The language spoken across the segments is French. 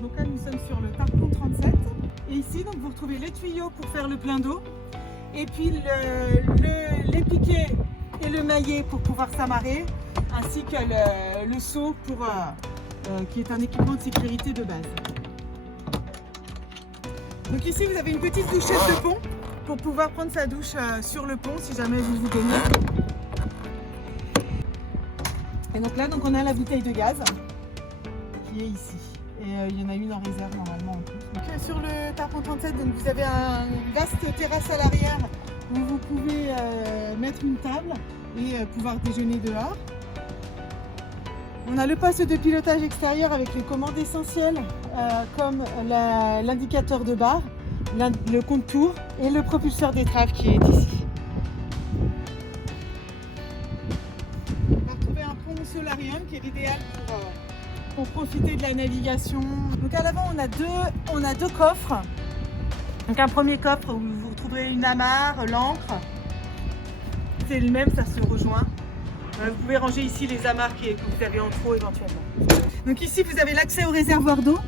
donc là nous sommes sur le Tarpon 37 et ici donc vous retrouvez les tuyaux pour faire le plein d'eau et puis les piquets et le maillet pour pouvoir s'amarrer ainsi que le seau pour, qui est un équipement de sécurité de base. Donc ici vous avez une petite douchette de pont pour pouvoir prendre sa douche sur le pont si jamais vous vous baignez. Et donc là on a la bouteille de gaz qui est ici. Et il y en a une en réserve normalement en plus. Donc, sur le Tarpon 37, donc, vous avez une vaste terrasse à l'arrière où vous pouvez mettre une table et pouvoir déjeuner dehors. On a le poste de pilotage extérieur avec les commandes essentielles comme l'indicateur de bar, le compte-tour et le propulseur d'étrave qui est ici. On va retrouver un pont solarium qui est l'idéal pour profiter de la navigation. Donc à l'avant on a deux coffres. Donc un premier coffre où vous retrouverez une amarre, l'ancre. C'est le même, ça se rejoint. Vous pouvez ranger ici les amarres que vous avez en trop éventuellement. Donc ici vous avez l'accès au réservoir d'eau,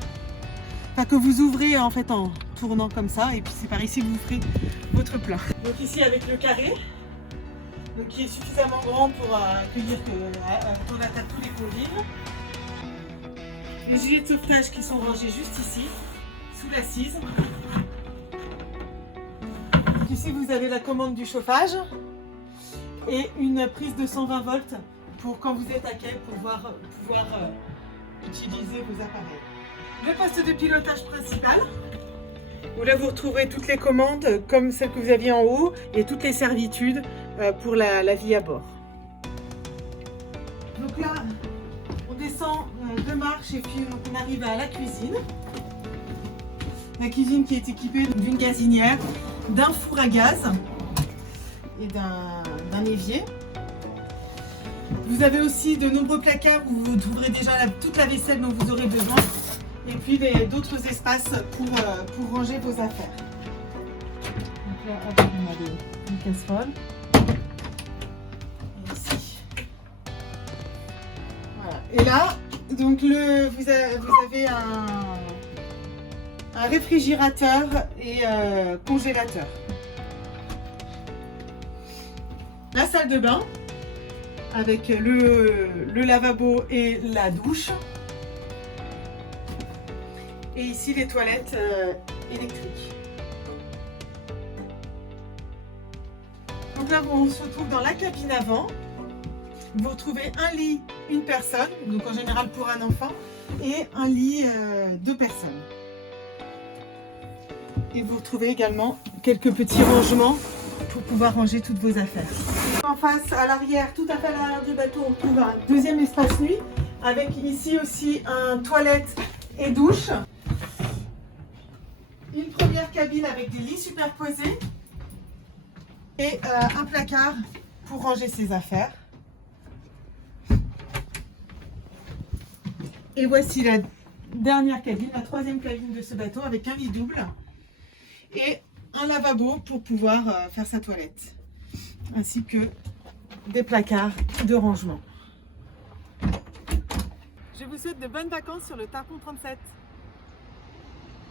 que vous ouvrez en fait en tournant comme ça et puis c'est par ici que vous ferez votre plein. Donc ici avec le carré, donc qui est suffisamment grand pour accueillir autour de la table tous les convives. Les gilets de sauvetage qui sont rangés juste ici, sous l'assise. Ici vous avez la commande du chauffage et une prise de 120 volts pour quand vous êtes à quai pour pouvoir utiliser vos appareils. Le poste de pilotage principal, où là vous retrouverez toutes les commandes comme celles que vous aviez en haut et toutes les servitudes pour la vie à bord. Donc là, on descend 2 marches et puis on arrive à la cuisine. La cuisine qui est équipée d'une gazinière, d'un four à gaz et d'un évier. Vous avez aussi de nombreux placards où vous trouverez déjà toute la vaisselle dont vous aurez besoin et puis d'autres espaces pour ranger vos affaires. Donc là, hop, on a une casserole. Et ici. Voilà. Et là, donc vous avez un réfrigérateur et congélateur. La salle de bain avec le lavabo et la douche. Et ici les toilettes électriques. Donc là on se retrouve dans la cabine avant. Vous retrouvez un lit, une personne, donc en général pour un enfant, et un lit 2 personnes. Et vous retrouvez également quelques petits rangements pour pouvoir ranger toutes vos affaires. En face, à l'arrière, tout à fait à l'arrière du bateau, on trouve un deuxième espace nuit, avec ici aussi un toilette et douche. Une première cabine avec des lits superposés et un placard pour ranger ses affaires. Et voici la dernière cabine, la 3e cabine de ce bateau avec un lit double et un lavabo pour pouvoir faire sa toilette, ainsi que des placards de rangement. Je vous souhaite de bonnes vacances sur le Tarpon 37.